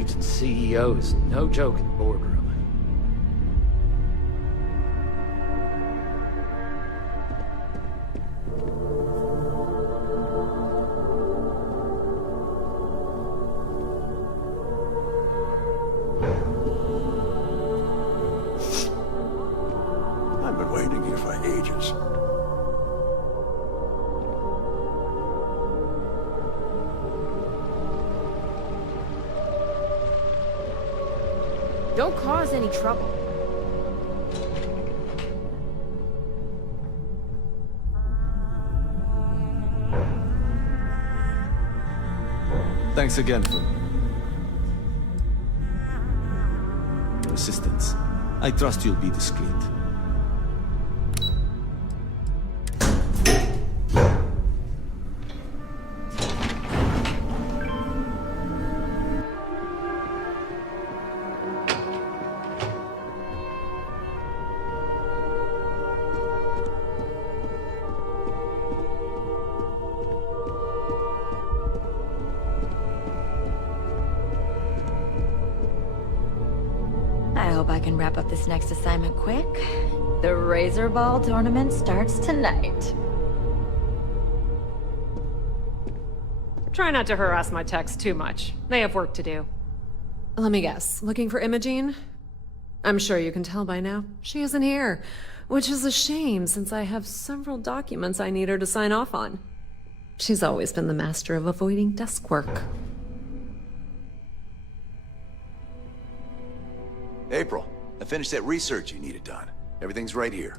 Ryujin's CEO is no joke in the boardroom. I've been waiting here for ages. Don't cause any trouble. Thanks again for your assistance. I trust you'll be discreet. I hope I can wrap up this next assignment quick. The Razor Ball tournament starts tonight. Try not to harass my techs too much. They have work to do. Let me guess. Looking for Imogene? I'm sure you can tell by now. She isn't here. Which is a shame, since I have several documents I need her to sign off on. She's always been the master of avoiding desk work. April, I finished that research you needed done. Everything's right here.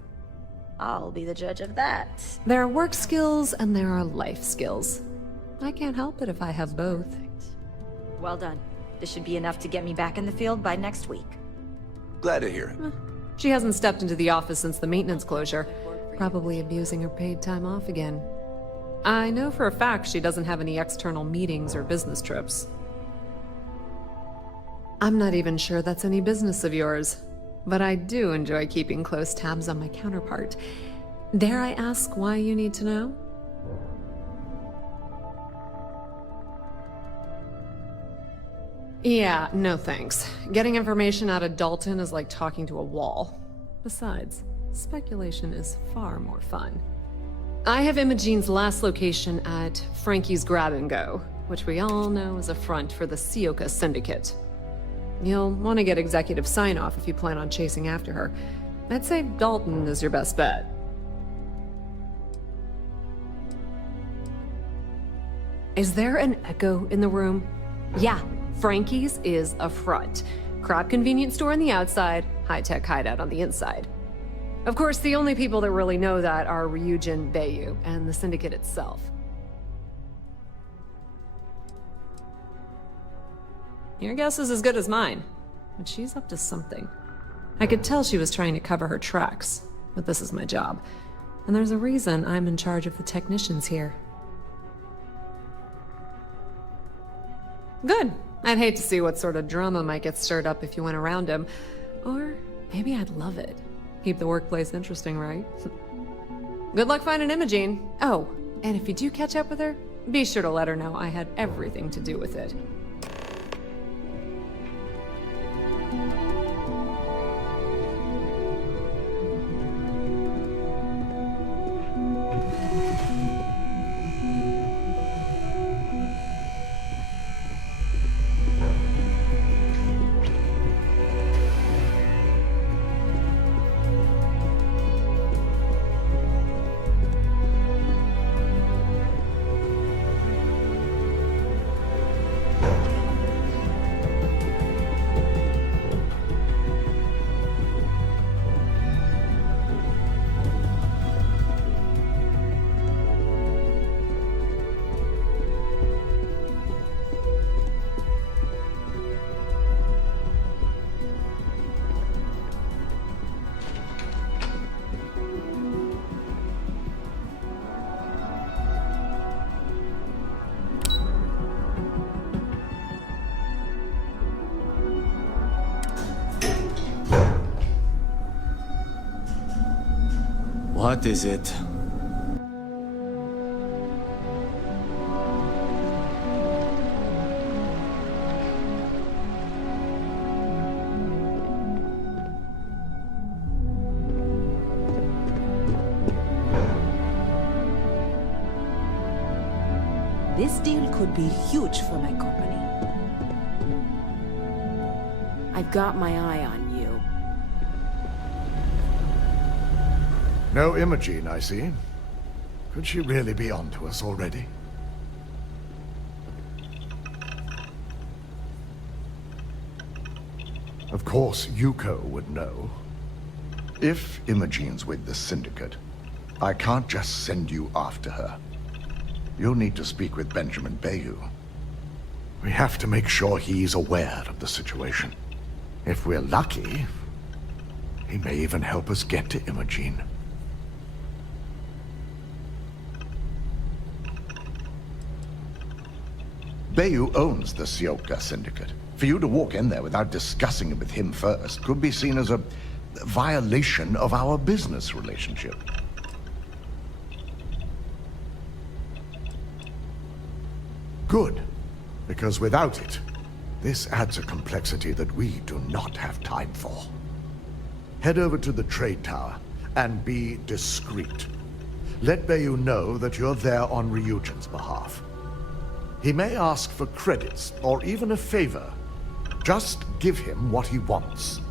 I'll be the judge of that. There are work skills and there are life skills. I can't help it if I have both. Well done. This should be enough to get me back in the field by next week. Glad to hear it. She hasn't stepped into the office since the maintenance closure, probably abusing her paid time off again. I know for a fact she doesn't have any external meetings or business trips. I'm not even sure that's any business of yours, but I do enjoy keeping close tabs on my counterpart. Dare I ask why you need to know? Yeah, no thanks. Getting information out of Dalton is like talking to a wall. Besides, speculation is far more fun. I have Imogene's last location at Frankie's Grab and Go, which we all know is a front for the Syndicate. You'll want to get executive sign-off if you plan on chasing after her. I'd say Dalton is your best bet. Is there an echo in the room? Yeah, Frankie's is a front. Crap convenience store on the outside, high-tech hideout on the inside. Of course, the only people that really know that are Ryujin, Bayu, and the Syndicate itself. Your guess is as good as mine, but she's up to something. I could tell she was trying to cover her tracks, but this is my job. And there's a reason I'm in charge of the technicians here. Good. I'd hate to see what sort of drama might get stirred up if you went around him. Or maybe I'd love it. Keep the workplace interesting, right? Good luck finding Imogene. Oh, and if you do catch up with her, be sure to let her know I had everything to do with it. What is it? deal could be huge for my company. I've got my eye on you. No Imogene, I see. Could she really be onto us already? Of course, Yuko would know. If Imogene's with the Syndicate, I can't just send you after her. You'll need to speak with Benjamin Bayu. We have to make sure he's aware of the situation. If we're lucky, he may even help us get to Imogene. Bayu owns the Sioka Syndicate. For you to walk in there without discussing it with him first could be seen as a violation of our business relationship. Good, because without it, this adds a complexity that we do not have time for. Head over to the trade tower and be discreet. Let Bayu know that you're there on Ryujin's behalf. He may ask for credits or even a favor. Just give him what he wants.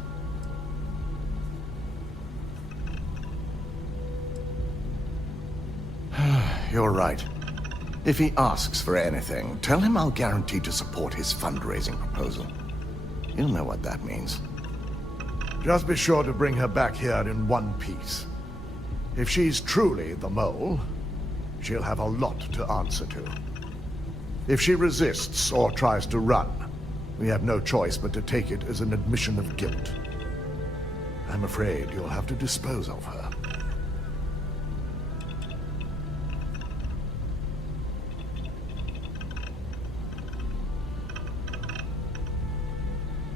You're right. If he asks for anything, tell him I'll guarantee to support his fundraising proposal. You'll know what that means. Just be sure to bring her back here in one piece. If she's truly the mole, she'll have a lot to answer to. If she resists or tries to run, we have no choice but to take it as an admission of guilt. I'm afraid you'll have to dispose of her.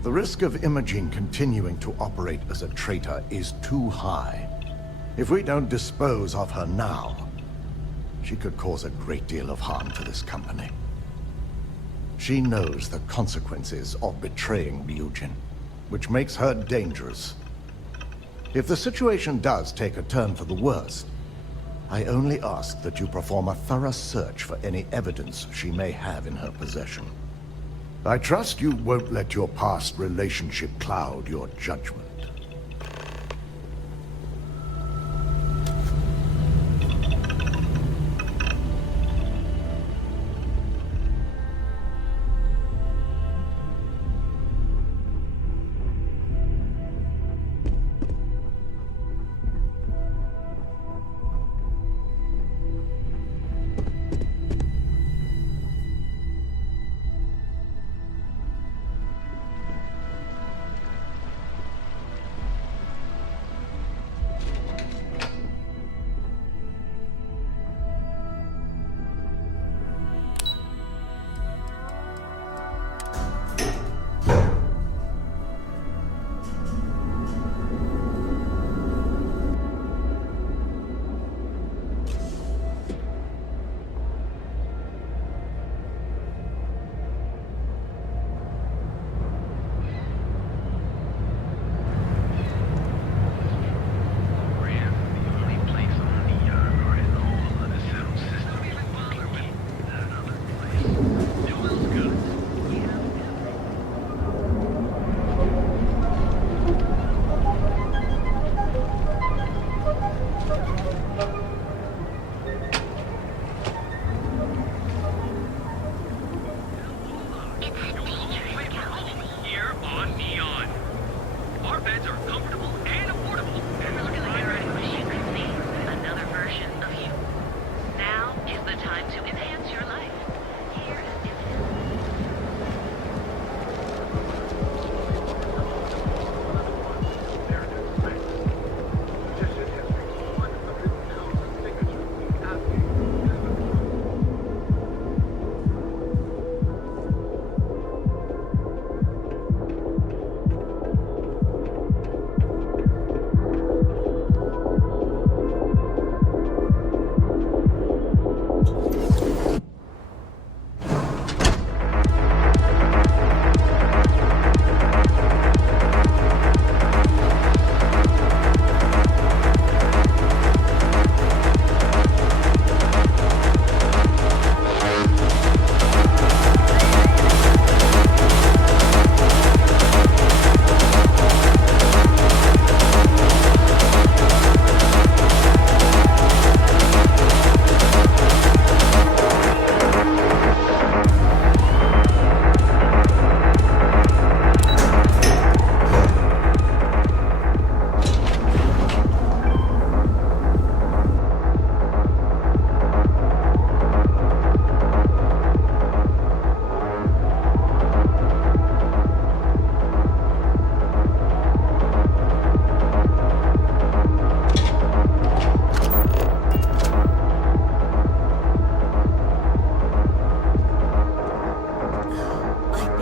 The risk of Imogene continuing to operate as a traitor is too high. If we don't dispose of her now, she could cause a great deal of harm to this company. She knows the consequences of betraying Ryujin, which makes her dangerous. If the situation does take a turn for the worst, I only ask that you perform a thorough search for any evidence she may have in her possession. I trust you won't let your past relationship cloud your judgment.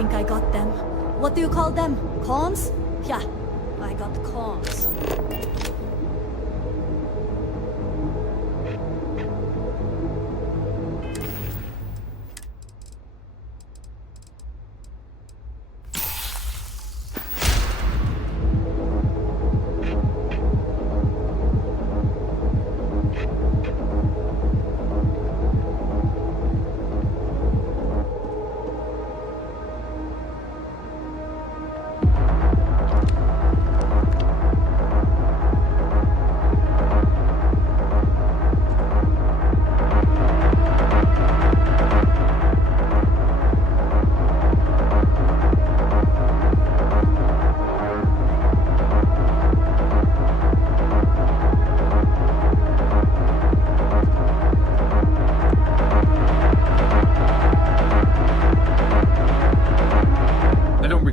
think I got them. What do you call them? Cons? Yeah, I got cons.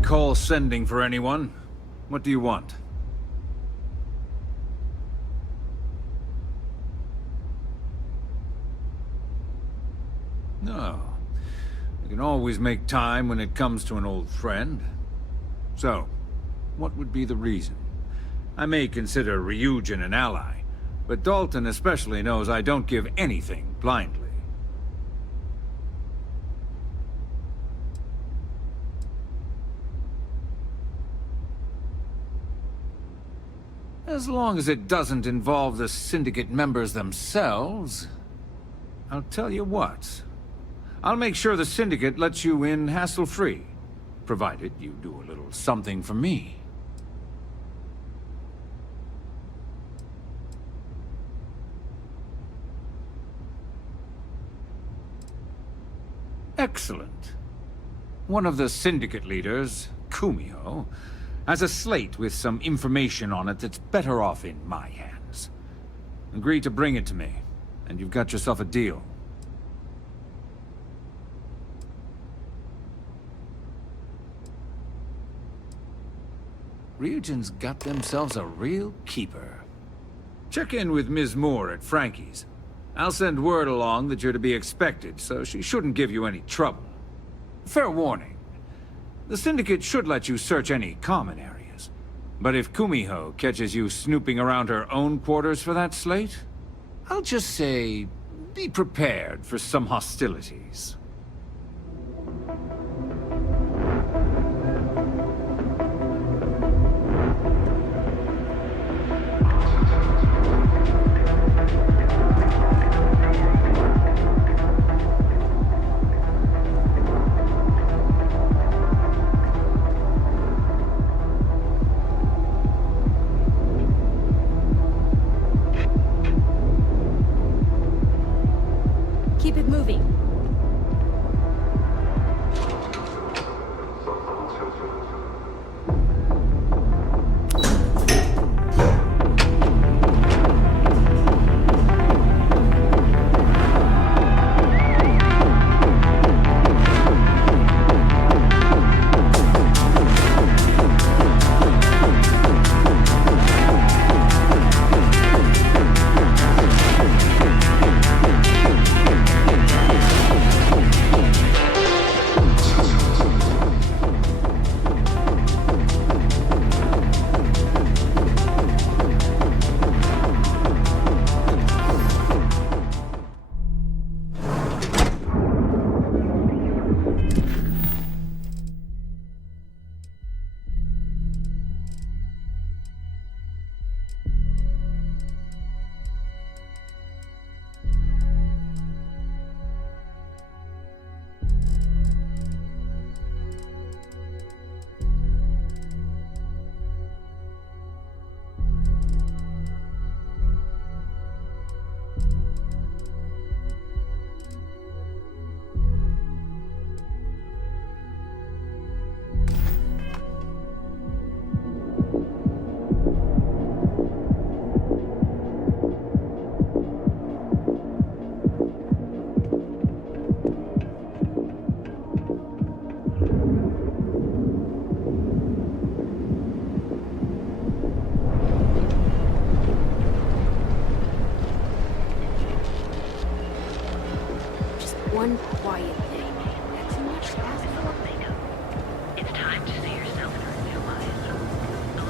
Call sending for anyone. What do you want? No. You can always make time when it comes to an old friend. So, what would be the reason? I may consider Ryujin an ally, but Dalton especially knows I don't give anything blindly. As long as it doesn't involve the Syndicate members themselves, I'll tell you what. I'll make sure the Syndicate lets you in hassle-free, provided you do a little something for me. Excellent. One of the Syndicate leaders, Kumio, has a slate with some information on it that's better off in my hands. Agree to bring it to me, and you've got yourself a deal. Ryujin's got themselves a real keeper. Check in with Ms. Moore at Frankie's. I'll send word along that you're to be expected, so she shouldn't give you any trouble. Fair warning. The Syndicate should let you search any common areas. But if Kumiho catches you snooping around her own quarters for that slate, I'll just say, be prepared for some hostilities. Keep it moving.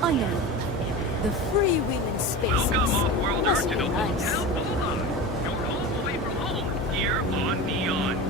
Finally, the freewheeling spaces. Welcome off-world Must Earth to be the nice. Hotel Bola. Your home away from home here on Neon.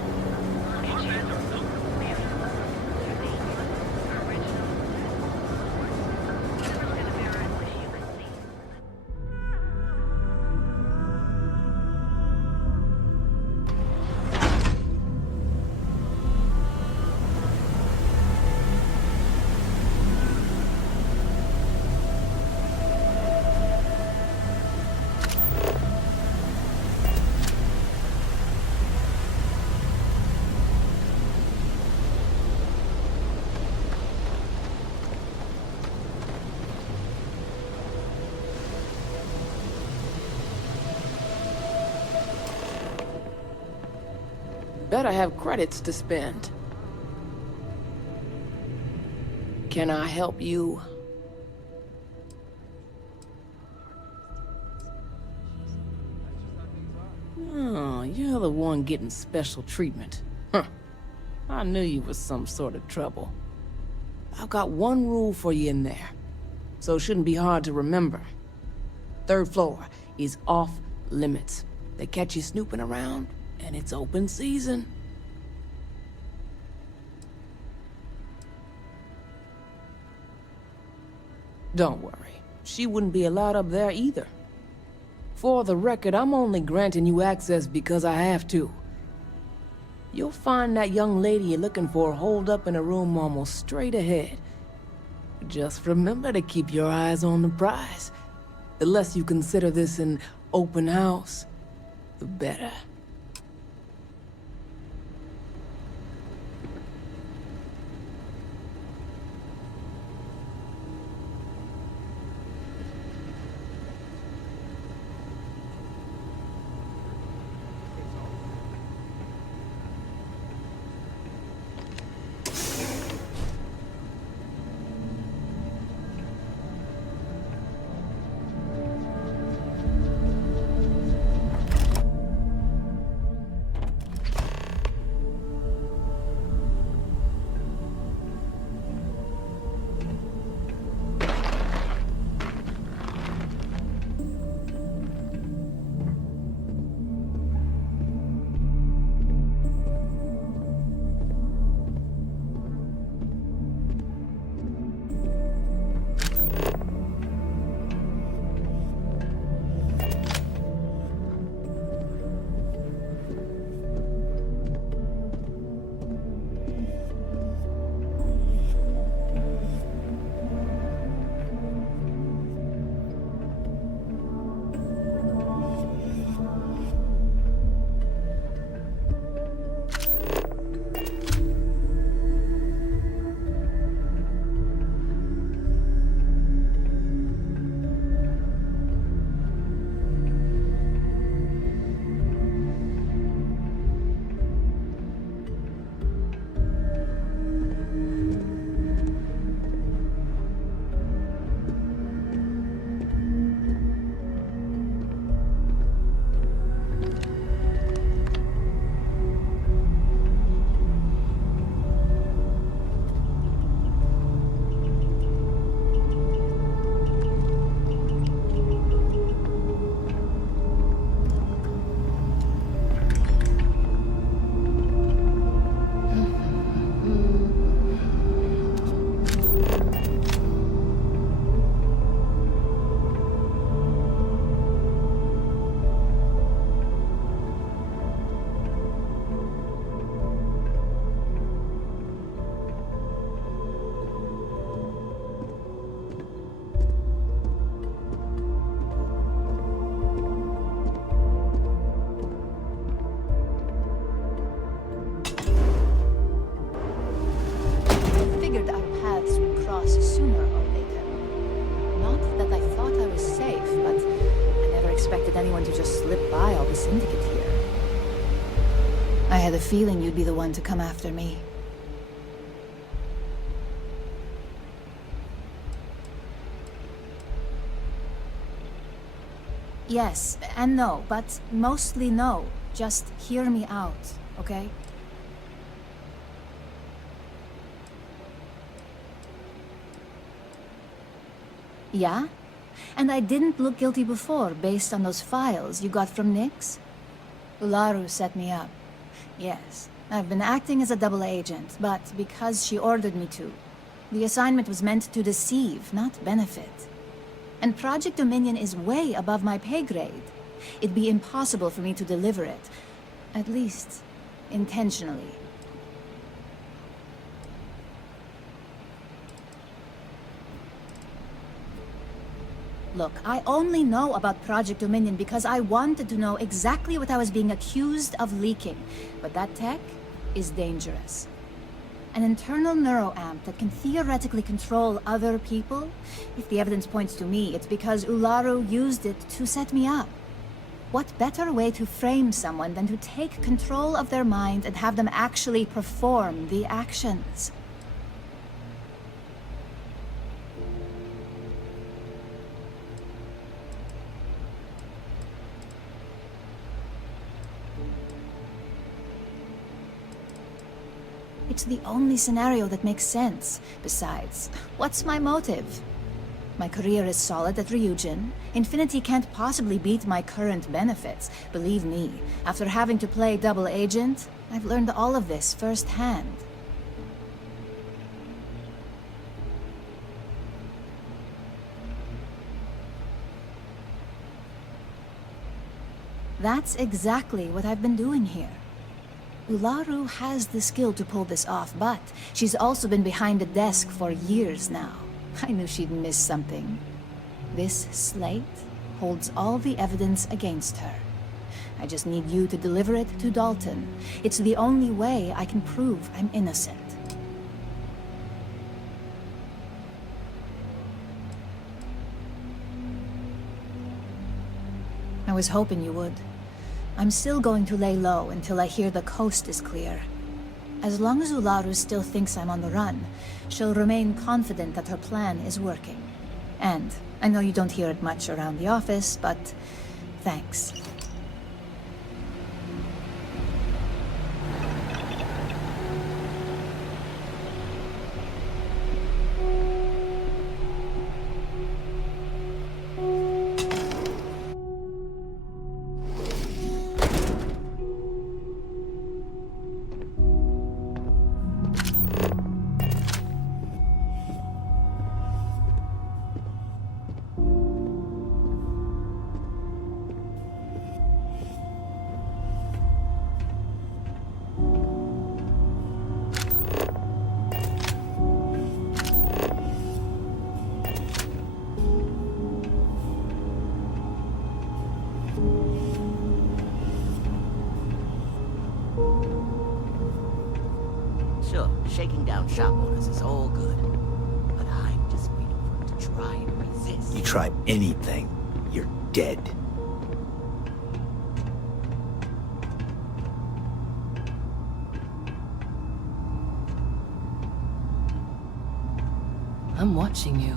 Better have credits to spend. Can I help you? Oh, you're the one getting special treatment. Huh. I knew you was some sort of trouble. I've got one rule for you in there, so it shouldn't be hard to remember. 3rd floor is off limits. They catch you snooping around, and it's open season. Don't worry, she wouldn't be allowed up there either. For the record, I'm only granting you access because I have to. You'll find that young lady you're looking for holed up in a room almost straight ahead. Just remember to keep your eyes on the prize. The less you consider this an open house, the better. Sooner or later. Not that I thought I was safe, but I never expected anyone to just slip by all the Syndicate here. I had a feeling you'd be the one to come after me. Yes and no, but mostly no. Just hear me out, okay? Yeah? And I didn't look guilty before, based on those files you got from Nix? Ularu set me up. Yes, I've been acting as a double agent, but because she ordered me to. The assignment was meant to deceive, not benefit. And Project Dominion is way above my pay grade. It'd be impossible for me to deliver it. At least, intentionally. Look, I only know about Project Dominion because I wanted to know exactly what I was being accused of leaking. But that tech is dangerous. An internal neuroamp that can theoretically control other people? If the evidence points to me, it's because Ularu used it to set me up. What better way to frame someone than to take control of their mind and have them actually perform the actions? It's the only scenario that makes sense. Besides, what's my motive? My career is solid at Ryujin. Infinity can't possibly beat my current benefits. Believe me, after having to play double agent, I've learned all of this firsthand. That's exactly what I've been doing here. Ularu has the skill to pull this off, but she's also been behind the desk for years now. I knew she'd miss something. This slate holds all the evidence against her. I just need you to deliver it to Dalton. It's the only way I can prove I'm innocent. I was hoping you would. I'm still going to lay low until I hear the coast is clear. As long as Ularu still thinks I'm on the run, she'll remain confident that her plan is working. And I know you don't hear it much around the office, but thanks. Sure, shaking down shop owners is all good. But I'm just waiting for him to try and resist. You try anything, you're dead. I'm watching you.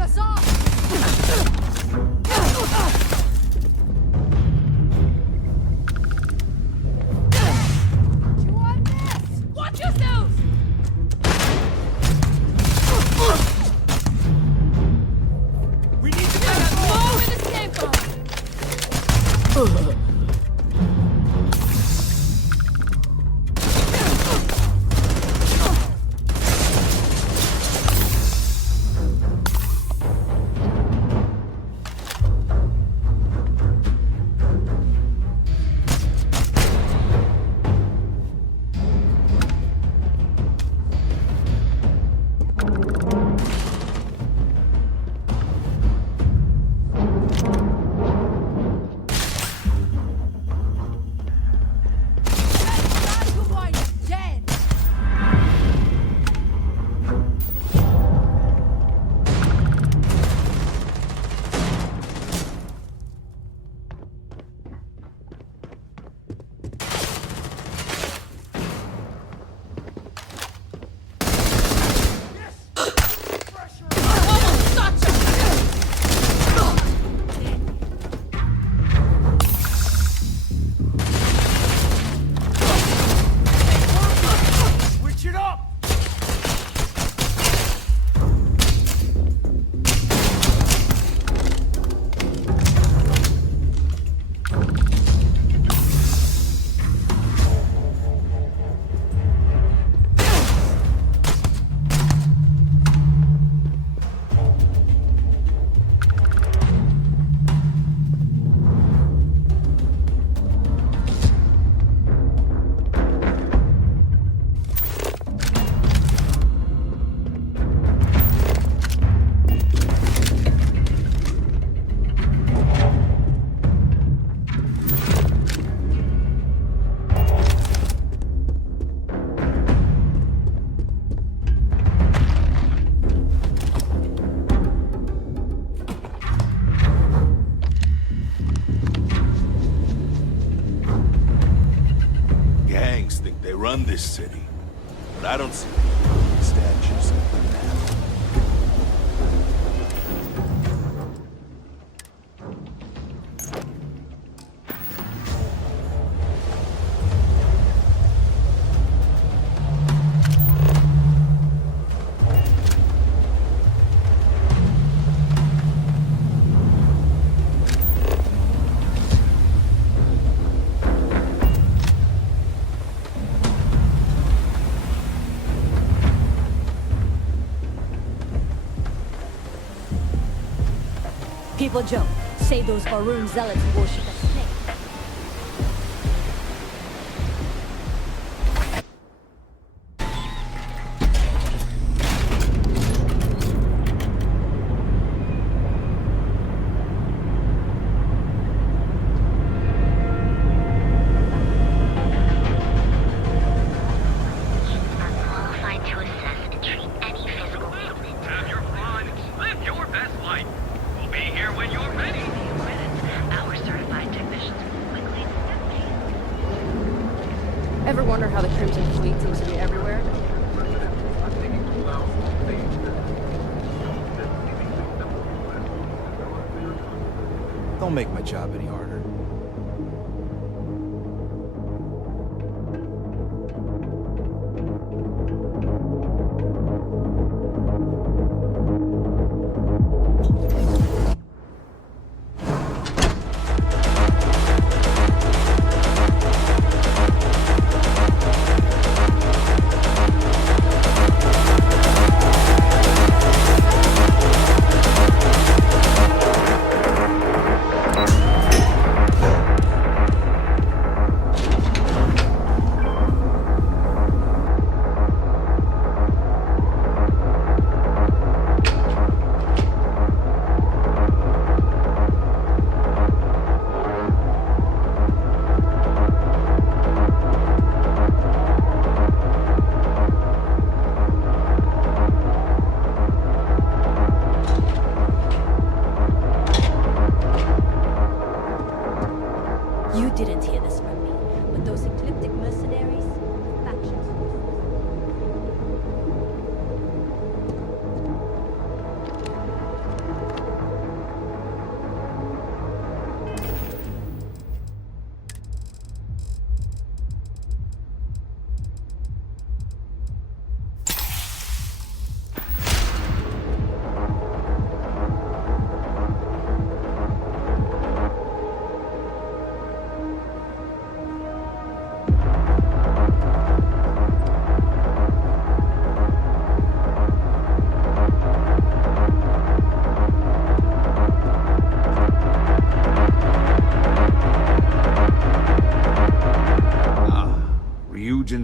us off! You want this? Watch yourselves! We need to Move in the escape pod! Run this city, but I don't see statues of the map. People joke, say those Barun zealots worship a snake. Ever wonder how the Crimson Fleet seems to be everywhere? Don't make my job any harder.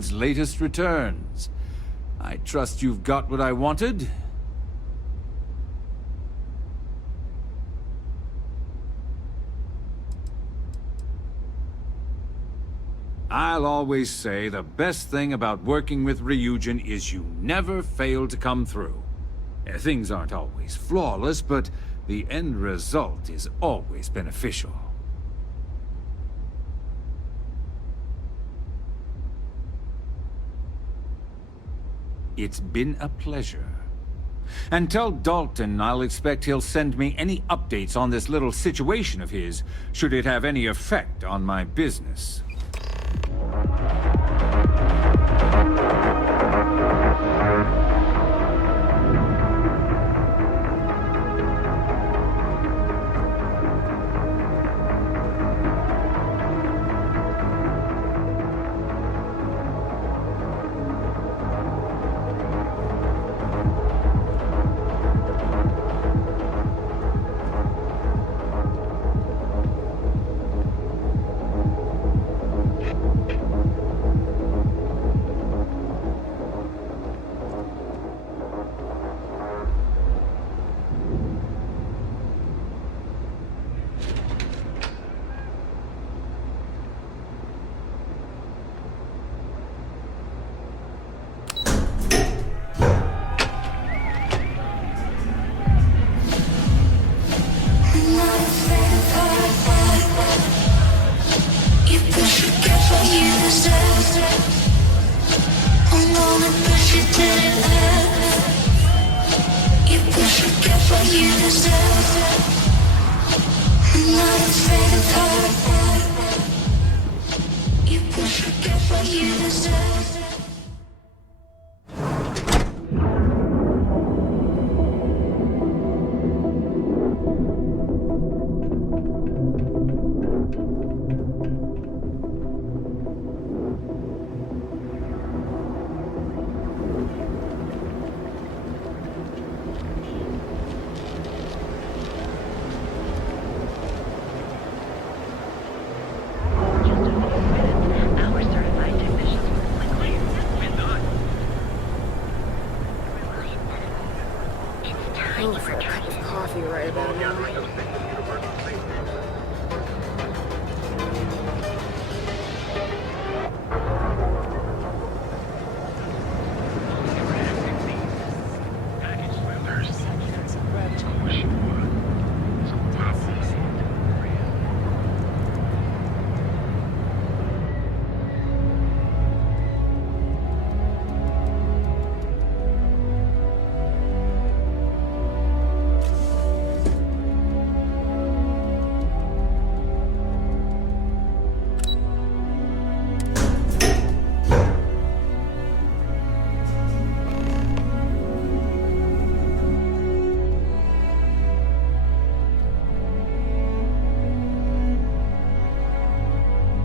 Ryujin's latest returns. I trust you've got what I wanted? I'll always say the best thing about working with Ryujin is you never fail to come through. Things aren't always flawless, but the end result is always beneficial. It's been a pleasure. And tell Dalton I'll expect he'll send me any updates on this little situation of his, should it have any effect on my business.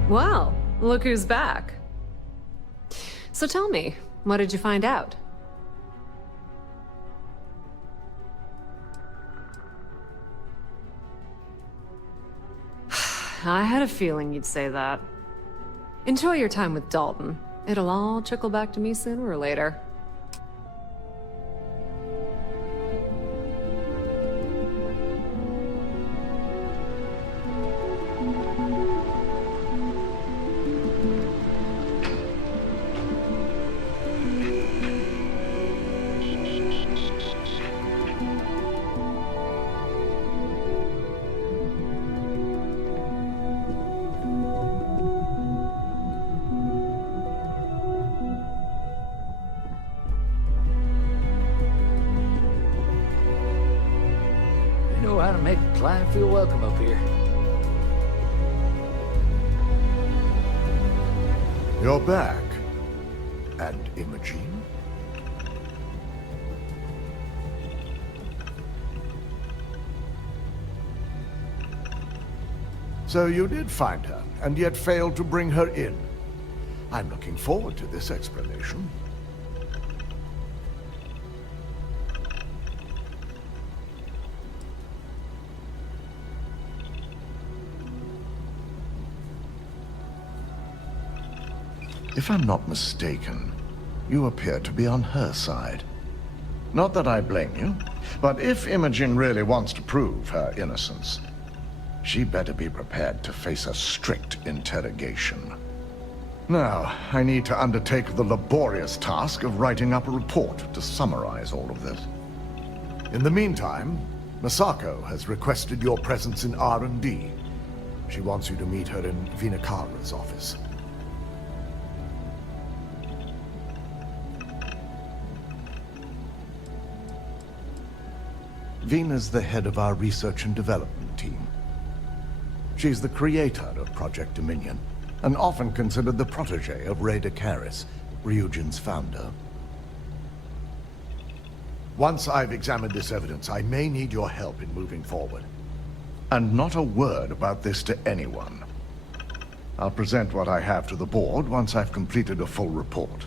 Well, look who's back. So tell me, what did you find out? I had a feeling you'd say that. Enjoy your time with Dalton. It'll all trickle back to me sooner or later. How to make a client feel welcome up here. You're back. And Imogene? So you did find her, and yet failed to bring her in. I'm looking forward to this explanation. If I'm not mistaken, you appear to be on her side. Not that I blame you, but if Imogen really wants to prove her innocence, she better be prepared to face a strict interrogation. Now, I need to undertake the laborious task of writing up a report to summarize all of this. In the meantime, Masako has requested your presence in R&D. She wants you to meet her in Vinakara's office. Vina's the head of our research and development team. She's the creator of Project Dominion, and often considered the protege of Ray Karis, Ryujin's founder. Once I've examined this evidence, I may need your help in moving forward. And not a word about this to anyone. I'll present what I have to the board once I've completed a full report.